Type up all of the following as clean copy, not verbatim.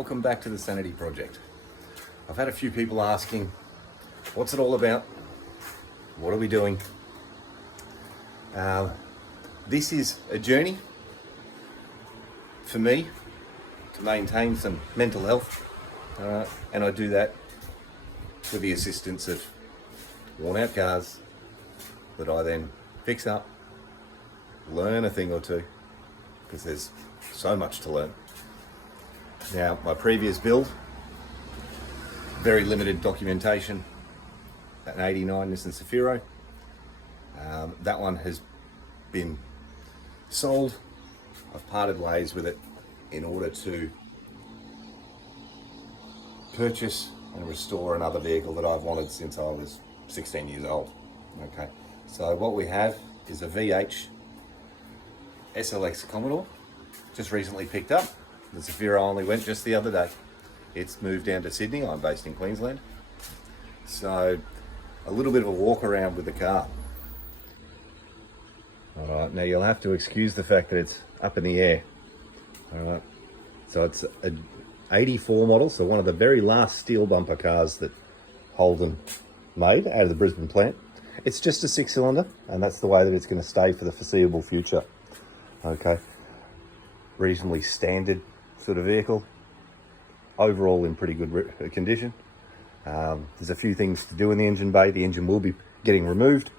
Welcome back to the Sanity project. I've had a few people asking, what's it all about? What are we doing? This is a journey for me to maintain some mental health, and I do that with the assistance of worn out cars that I then fix up, learn a thing or two, because there's so much to learn. Now, my previous build, very limited documentation, an 89 Nissan Safiro. That one has been sold. I've parted ways with it in order to purchase and restore another vehicle that I've wanted since I was 16 years old. Okay, so what we have is a VH SLX Commodore, just recently picked up. The Safiro only went just the other day. It's moved down to Sydney. I'm based in Queensland. So a little bit of a walk around with the car. All right, now you'll have to excuse the fact that it's up in the air. All right, so it's an 84 model, so one of the very last steel bumper cars that Holden made out of the Brisbane plant. It's just a 6-cylinder, and that's the way that it's going to stay for the foreseeable future. Okay, reasonably standard sort of vehicle, overall in pretty good condition. There's a few things to do in the engine bay. The engine will be getting removed,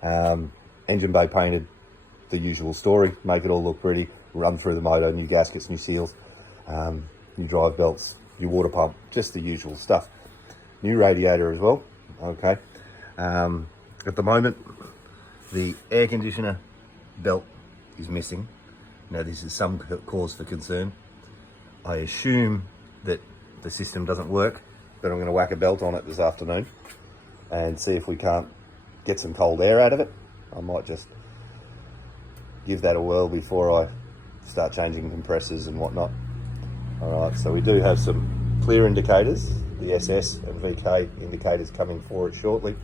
engine bay painted, the usual story, make it all look pretty, run through the motor, new gaskets, new seals, new drive belts, new water pump, just the usual stuff. New radiator as well. Okay, at the moment the air conditioner belt is missing. Now this is some cause for concern. I assume that the system doesn't work, but I'm going to whack a belt on it this afternoon and see if we can't get some cold air out of it. I might just give that a whirl before I start changing compressors and whatnot. All right, so we do have some clear indicators, the SS and VK indicators coming for it shortly.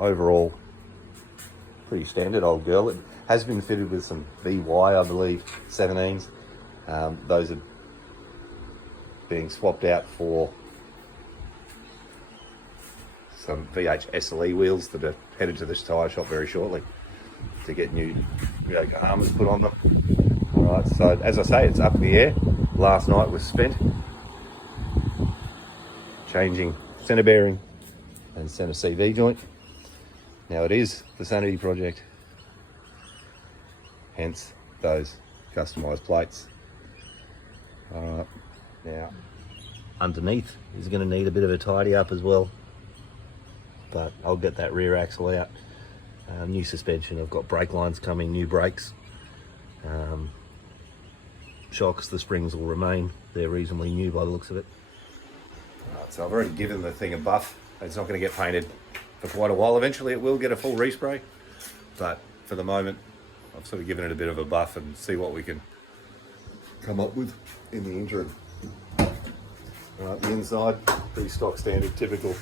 Overall, pretty standard old girl. It has been fitted with some VY, I believe, 17s. Those are being swapped out for some VH SLE wheels that are headed to this tyre shop very shortly to get new Yokohamas put on them. All right, so as I say, it's up in the air. Last night was spent changing centre bearing and centre CV joint. Now it is the Sanity project, hence those customised plates. Now underneath is going to need a bit of a tidy up as well, but I'll get that rear axle out. New suspension, I've got brake lines coming, new brakes, shocks, the springs will remain, they're reasonably new by the looks of it. Right, so I've already given the thing a buff. It's not going to get painted for quite a while. Eventually it will get a full respray, but for the moment I've sort of given it a bit of a buff and see what we can come up with in the interim. Right, the inside, pretty stock standard, typical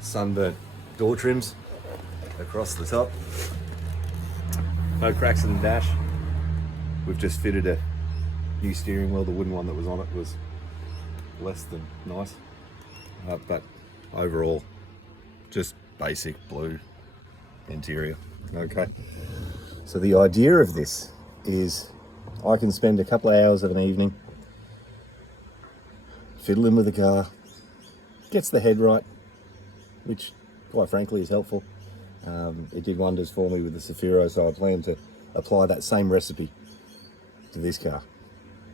sunburnt door trims across the top. No cracks in the dash. We've just fitted a new steering wheel. The wooden one that was on it was less than nice, but overall just basic blue interior. Okay, so the idea of this is I can spend a couple of hours of an evening fiddling with the car, gets the head right, which quite frankly is helpful. It did wonders for me with the Safiro, so I plan to apply that same recipe to this car.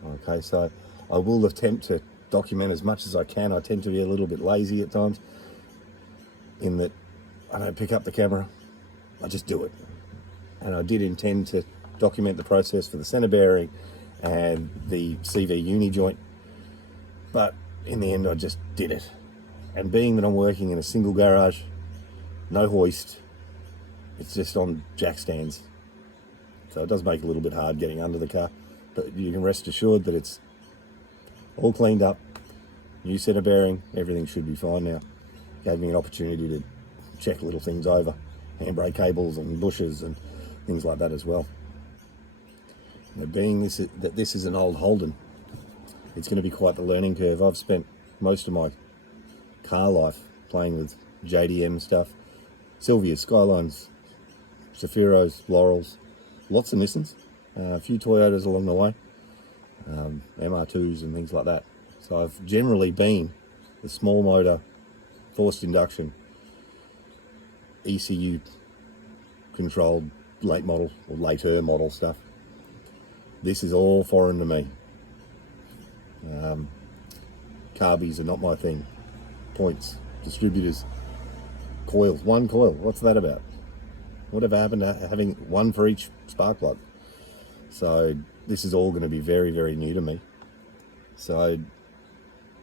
Okay, so I will attempt to document as much as I can. I tend to be a little bit lazy at times in that I don't pick up the camera, I just do it. And I did intend to document the process for the centre bearing and the CV uni joint, but in the end I just did it. And being that I'm working in a single garage, no hoist, it's just on jack stands, so it does make it a little bit hard getting under the car, but you can rest assured that it's all cleaned up, new centre bearing, everything should be fine now. Gave me an opportunity to check little things over, handbrake cables and bushes and things like that as well. Now, being this is an old Holden, it's going to be quite the learning curve. I've spent most of my car life playing with JDM stuff, Sylvias, Skylines, Zafiros, Laurels, lots of Nissans, a few Toyotas along the way, MR2s and things like that. So I've generally been the small motor, forced induction, ECU controlled late model or later model stuff. This is all foreign to me. Carbies are not my thing. Points, distributors, coils, one coil, what's that about? Whatever happened to having one for each spark plug? So this is all going to be very, very new to me. So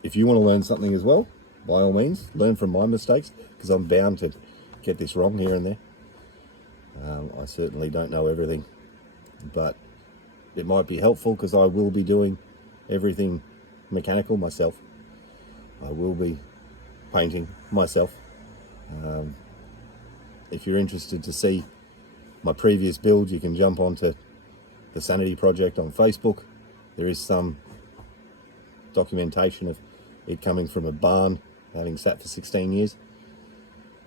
if you want to learn something as well, by all means, learn from my mistakes, because I'm bound to get this wrong here and there. I certainly don't know everything, but it might be helpful because I will be doing everything mechanical myself. I will be painting myself. If you're interested to see my previous builds, you can jump onto the Sanity project on Facebook. There is some documentation of it coming from a barn, having sat for 16 years,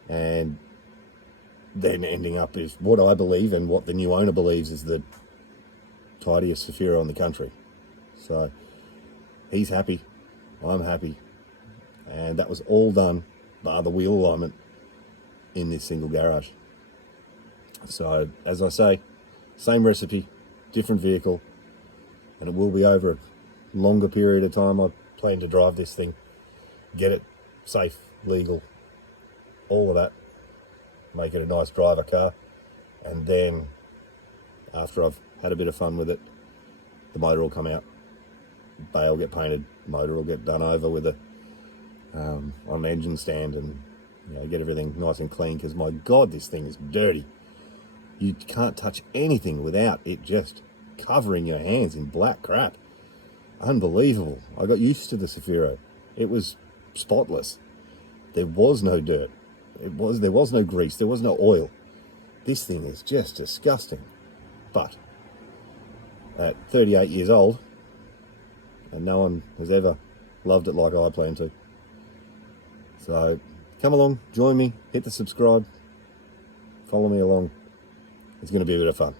and then ending up is what I believe and what the new owner believes is the tidiest Zafiro in the country. So he's happy, I'm happy, and that was all done bar the wheel alignment in this single garage. So as I say, same recipe, different vehicle, and it will be over a longer period of time. I plan to drive this thing, get it safe, legal, all of that, make it a nice driver car, and then after I've had a bit of fun with it, the motor will come out, bay will get painted, motor will get done over with a on the engine stand, and get everything nice and clean, because my God, this thing is dirty. You can't touch anything without it just covering your hands in black crap. Unbelievable. I got used to the Zafiro. It was spotless. There was no dirt. There was no grease. There was no oil. This thing is just disgusting. But at 38 years old, and no one has ever loved it like I plan to. So come along, join me, hit the subscribe, follow me along. It's going to be a bit of fun.